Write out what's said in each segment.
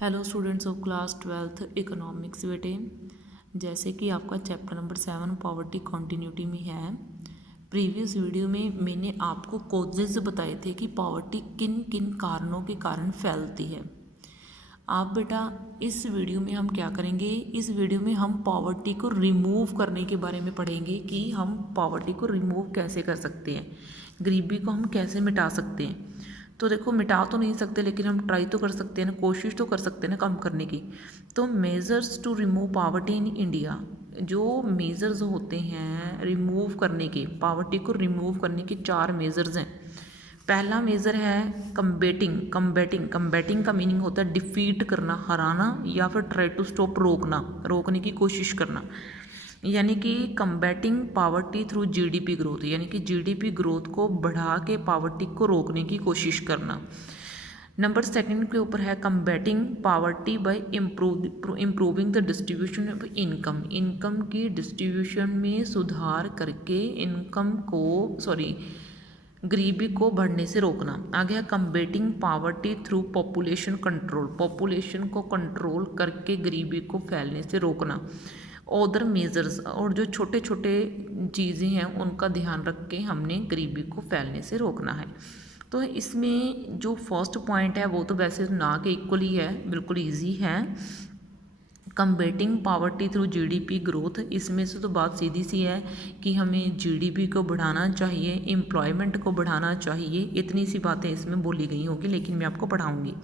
Hello students of class 12th economics बेटे। जैसे कि आपका चैप्टर नंबर 7 पॉवर्टी कॉन्टिन्यूटी में है। प्रीवियस वीडियो में मैंने आपको कॉजेज बताए थे कि पॉवर्टी किन किन कारणों के कारण फैलती है। आप बेटा इस वीडियो में हम क्या करेंगे, इस वीडियो में हम पॉवर्टी को रिमूव करने के बारे में पढ़ेंगे कि हम पॉवर्टी को रिमूव कैसे कर सकते हैं, गरीबी को हम कैसे मिटा सकते हैं। तो देखो मिटा तो नहीं सकते लेकिन हम ट्राई तो कर सकते हैं ना, कोशिश तो कर सकते हैं ना कम करने की। तो measures to remove poverty in India, जो मेजर्स होते हैं रिमूव करने के, पावर्टी को रिमूव करने के 4 मेजर्स हैं। पहला मेजर है कम्बेटिंग। कम्बेटिंग का मीनिंग होता है डिफीट करना, हराना, या फिर ट्राई टू स्टॉप, रोकना, रोकने की कोशिश करना। यानी कि combating poverty through GDP growth, यानी कि जीडीपी ग्रोथ को बढ़ा के पावर्टी को रोकने की कोशिश करना। नंबर 2 के ऊपर है combating poverty bye improving the distribution of income. Income की डिस्ट्रीब्यूशन में सुधार करके गरीबी को बढ़ने से रोकना। आ गया कम्बेटिंग poverty through population control, population को कंट्रोल करके गरीबी को फैलने से रोकना। अदर मेजर्स, और जो छोटे छोटे चीज़ें हैं उनका ध्यान रख के हमने गरीबी को फैलने से रोकना है। तो इसमें जो फर्स्ट पॉइंट है वो तो वैसे ना के इक्वल ही है, बिल्कुल ईजी है। कम्बेटिंग पावर्टी थ्रू जीडीपी ग्रोथ, इसमें से तो बात सीधी सी है कि हमें जीडीपी को बढ़ाना चाहिए, एम्प्लॉयमेंट को बढ़ाना चाहिए। इतनी सी बातें इसमें बोली गई होगी लेकिन मैं आपको पढ़ाऊँगी।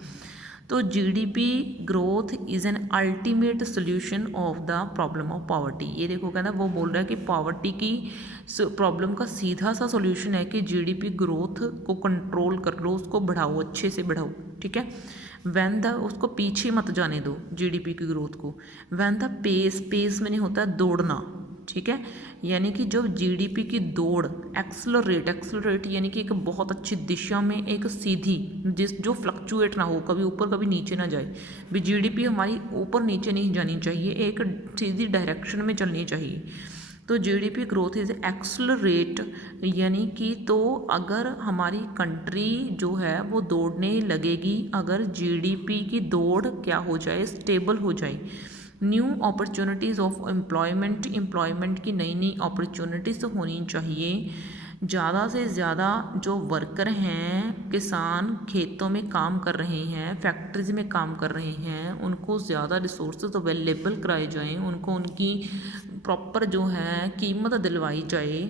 तो GDP growth is an ultimate solution of the problem of poverty. ये देखो कहना वो बोल रहा है कि पॉवर्टी की प्रॉब्लम का सीधा सा सोल्यूशन है कि जीडीपी ग्रोथ को कंट्रोल कर लो, उसको बढ़ाओ, अच्छे से बढ़ाओ, ठीक है। वैन द, उसको पीछे मत जाने दो जीडीपी की ग्रोथ को। वैन द पेस में नहीं होता है दौड़ना, ठीक है। यानी कि जब जीडीपी की दौड़ एक्सलरेट यानी कि एक बहुत अच्छी दिशा में, एक सीधी, जो फ्लक्चुएट ना हो, कभी ऊपर कभी नीचे ना जाए भी। जीडीपी हमारी ऊपर नीचे नहीं जानी चाहिए, एक सीधी डायरेक्शन में चलनी चाहिए। तो जीडीपी ग्रोथ इज एक्सलरेट, यानी कि तो अगर हमारी कंट्री जो है वो दौड़ने लगेगी, अगर जीडीपी की दौड़ क्या हो जाए, स्टेबल हो जाए। न्यू अपॉर्चुनिटीज़ ऑफ एम्प्लॉयमेंट की नई नई अपॉर्चुनिटीज़ होनी चाहिए। ज़्यादा से ज़्यादा जो वर्कर हैं, किसान खेतों में काम कर रहे हैं, फैक्ट्रीज में काम कर रहे हैं, उनको ज़्यादा रिसोर्सेज अवेलेबल कराए जाएं, उनको उनकी प्रॉपर जो है कीमत दिलवाई जाए।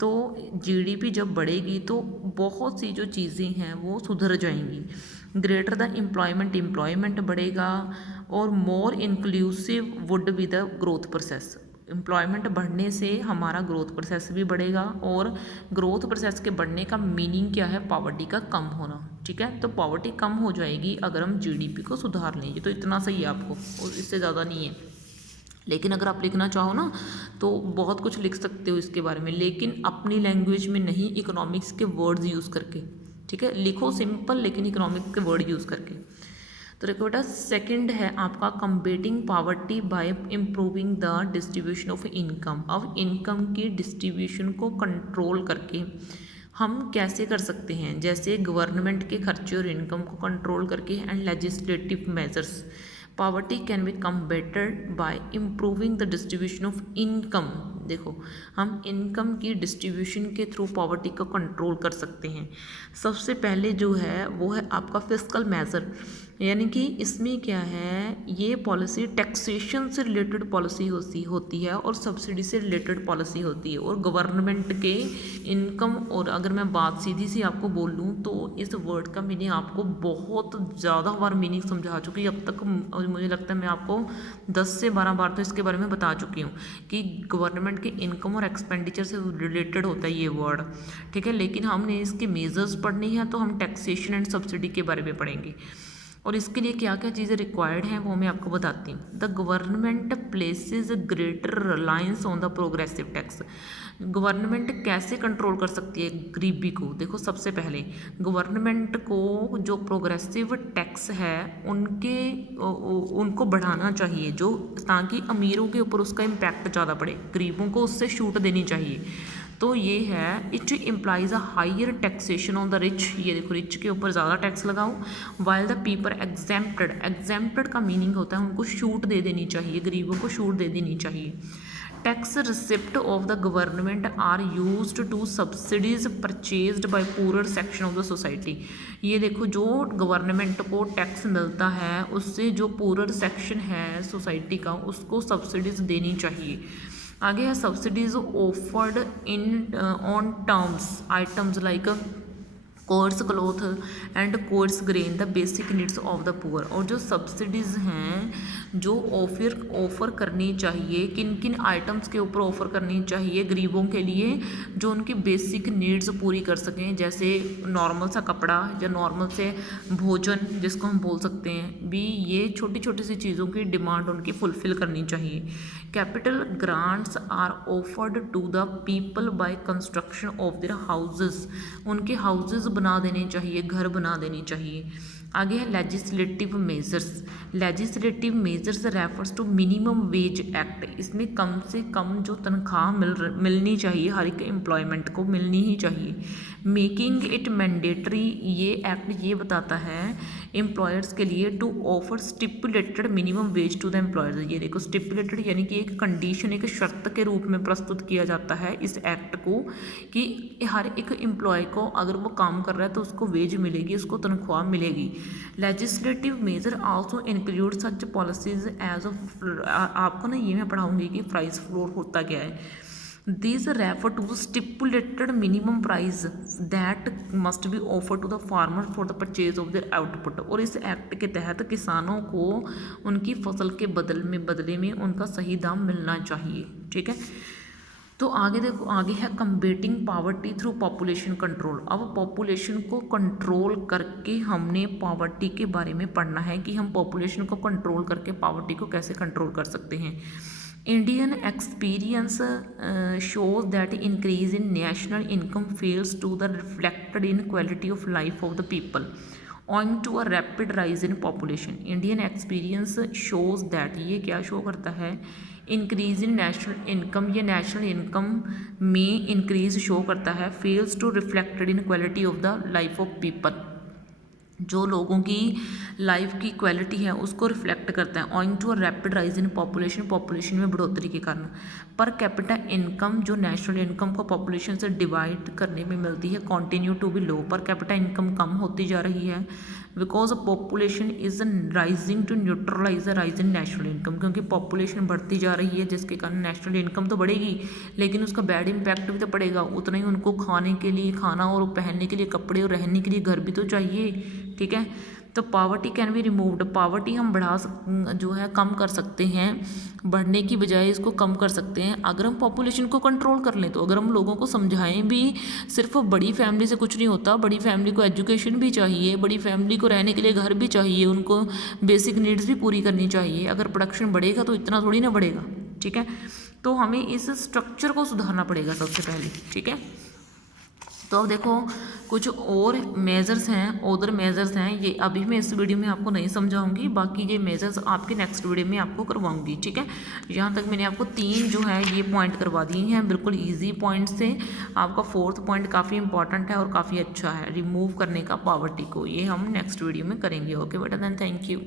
तो जीडीपी जब बढ़ेगी तो बहुत सी जो चीज़ें हैं वो सुधर जाएंगी। ग्रेटर द एम्प्लॉयमेंट बढ़ेगा और more inclusive would be the growth process. Employment बढ़ने से हमारा ग्रोथ प्रोसेस भी बढ़ेगा, और ग्रोथ प्रोसेस के बढ़ने का मीनिंग क्या है, पॉवर्टी का कम होना, ठीक है। तो पॉवर्टी कम हो जाएगी अगर हम जीडीपी को सुधार लेंगे। तो इतना सही है आपको, और इससे ज़्यादा नहीं है। लेकिन अगर आप लिखना चाहो ना तो बहुत कुछ लिख सकते हो इसके बारे में, लेकिन अपनी लैंग्वेज में नहीं, इकोनॉमिक्स के वर्ड्स यूज़ करके, ठीक है। लिखो सिंपल लेकिन इकोनॉमिक्स के वर्ड यूज़ करके। तो देखो बेटा, सेकंड है आपका कम्बेटिंग poverty bye improving the distribution of income. अब इनकम की डिस्ट्रीब्यूशन को कंट्रोल करके हम कैसे कर सकते हैं, जैसे गवर्नमेंट के खर्चे और इनकम को कंट्रोल करके, and legislative measures. Poverty can be combated by improving the distribution of income. देखो हम इनकम की डिस्ट्रीब्यूशन के थ्रू पॉवर्टी को कंट्रोल कर सकते हैं। सबसे पहले जो है वो है आपका फिस्कल मेजर, यानी कि इसमें क्या है, ये पॉलिसी टैक्सेशन से रिलेटेड पॉलिसी होती है और सब्सिडी से रिलेटेड पॉलिसी होती है, और गवर्नमेंट के इनकम। और अगर मैं बात सीधी सी आपको बोल लूँ तो इस वर्ड का मीनिंग आपको बहुत ज़्यादा बार मीनिंग समझा चुकी अब तक। मुझे लगता है मैं आपको 10 से 12 बार तो इसके बारे में बता चुकी हूँ कि गवर्नमेंट के इनकम और एक्सपेंडिचर से रिलेटेड होता है ये वर्ड, ठीक है। लेकिन हमने इसके मेजर्स पढ़नी है तो हम टैक्सेशन एंड सब्सिडी के बारे में पढ़ेंगे, और इसके लिए क्या क्या चीज़ें रिक्वायर्ड हैं वो मैं आपको बताती हूँ। The government places greater reliance on the progressive tax. Government कैसे कंट्रोल कर सकती है गरीबी को, देखो सबसे पहले गवर्नमेंट को जो प्रोग्रेसिव टैक्स है उनको बढ़ाना चाहिए, जो ताकि अमीरों के ऊपर उसका इम्पैक्ट ज़्यादा पड़े, गरीबों को उससे छूट देनी चाहिए। तो ये है it implies a higher taxation on the rich, ये देखो रिच के ऊपर ज़्यादा टैक्स लगाओ, while the people exempted, exempted का मीनिंग होता है उनको छूट दे देनी चाहिए, गरीबों को छूट दे देनी चाहिए। Tax receipt of the government are used to subsidies purchased by poorer section of the society, ये देखो जो गवर्नमेंट को टैक्स मिलता है उससे जो पूरर सेक्शन है सोसाइटी का उसको सब्सिडीज देनी चाहिए। आगे है subsidies offered in on terms items like course cloth and coarse grain the basic needs of the poor, और जो सब्सिडीज़ हैं जो ऑफ़र करनी चाहिए, किन किन आइटम्स के ऊपर ऑफ़र करनी चाहिए गरीबों के लिए जो उनकी बेसिक नीड्स पूरी कर सकें, जैसे नॉर्मल सा कपड़ा या नॉर्मल से भोजन जिसको हम बोल सकते हैं भी, ये छोटी छोटी सी चीज़ों की डिमांड उनकी फुलफ़िल करनी चाहिए। Capital grants are offered to the people by construction of their houses, उनके हाउसेस बना देने चाहिए, घर बना देनी चाहिए। आगे है legislative measures, legislative measures refers to minimum wage act, इसमें कम से कम जो तनख्वाह मिलनी चाहिए हर एक एम्प्लॉयमेंट को मिलनी ही चाहिए। मेकिंग इट मैंडेटरी, ये एक्ट ये बताता है एम्प्लॉयर्स के लिए to offer stipulated minimum wage to the employers, ये देखो स्टिपुलेटेड यानी कि एक कंडीशन, एक शर्त के रूप में प्रस्तुत किया जाता है इस एक्ट को कि हर एक एम्प्लॉय को अगर वो काम कर रहा है तो उसको वेज मिलेगी, उसको तनख्वाह मिलेगी। लेजिस्लेटिव मेजर आल्सो इंक्लूड सच पॉलिसीज एज आपको ना ये मैं पढ़ाऊंगी कि प्राइस फ्लोर होता क्या है। These refer to the stipulated minimum price that must be offered to the farmer for the purchase of their output, और इस एक्ट के तहत किसानों को उनकी फसल के बदले में उनका सही दाम मिलना चाहिए। ठीक है, तो आगे देखो, आगे है कम्बेटिंग पावर्टी थ्रू पॉपुलेशन कंट्रोल। अब पॉपुलेशन को कंट्रोल करके हमने पावर्टी के बारे में पढ़ना है कि हम पॉपुलेशन को कंट्रोल करके पावर्टी को कैसे कंट्रोल कर सकते हैं। Indian experience shows that increase in national income fails to the reflected in quality of life of the people owing to a rapid rise in population. Indian experience shows that, ये क्या show करता है, increase in national income, ये national income में increase show करता है, fails to reflected in quality of the life of people, जो लोगों की लाइफ की क्वालिटी है उसको रिफ्लेक्ट करता है। Owing to a rapid rise in population, population में बढ़ोतरी के कारण। पर कैपिटा इनकम, जो नेशनल इनकम को पॉपुलेशन से डिवाइड करने में मिलती है, कॉन्टिन्यू टू बी लो, पर कैपिटा इनकम कम होती जा रही है because population is rising to neutralise the rise in national income, क्योंकि पॉपुलेशन बढ़ती जा रही है जिसके कारण नेशनल इनकम तो बढ़ेगी लेकिन उसका बैड इम्पैक्ट भी तो पड़ेगा, उतना ही उनको खाने के लिए खाना और पहनने के लिए कपड़े और रहने के लिए घर भी तो चाहिए। ठीक है, तो poverty can be removed, poverty हम जो है कम कर सकते हैं, बढ़ने की बजाय इसको कम कर सकते हैं अगर हम पॉपुलेशन को कंट्रोल कर लें। तो अगर हम लोगों को समझाएं भी, सिर्फ बड़ी फैमिली से कुछ नहीं होता, बड़ी फैमिली को एजुकेशन भी चाहिए, बड़ी फैमिली को रहने के लिए घर भी चाहिए, उनको बेसिक नीड्स भी पूरी करनी चाहिए। अगर प्रोडक्शन बढ़ेगा तो इतना थोड़ी ना बढ़ेगा। ठीक है, तो हमें इस स्ट्रक्चर को सुधारना पड़ेगा सबसे पहले। ठीक है, तो अब देखो कुछ और मेजर्स हैं, अदर मेजर्स हैं, ये अभी मैं इस वीडियो में आपको नहीं समझाऊंगी, बाकी ये मेजर्स आपके नेक्स्ट वीडियो में आपको करवाऊंगी। ठीक है, यहाँ तक मैंने आपको 3 जो है ये पॉइंट करवा दिए हैं, बिल्कुल इजी पॉइंट से। आपका 4th पॉइंट काफ़ी इंपॉर्टेंट है और काफ़ी अच्छा है, रिमूव करने का पावर्टी को, ये हम नेक्स्ट वीडियो में करेंगे। ओके बेटा, देन थैंक यू।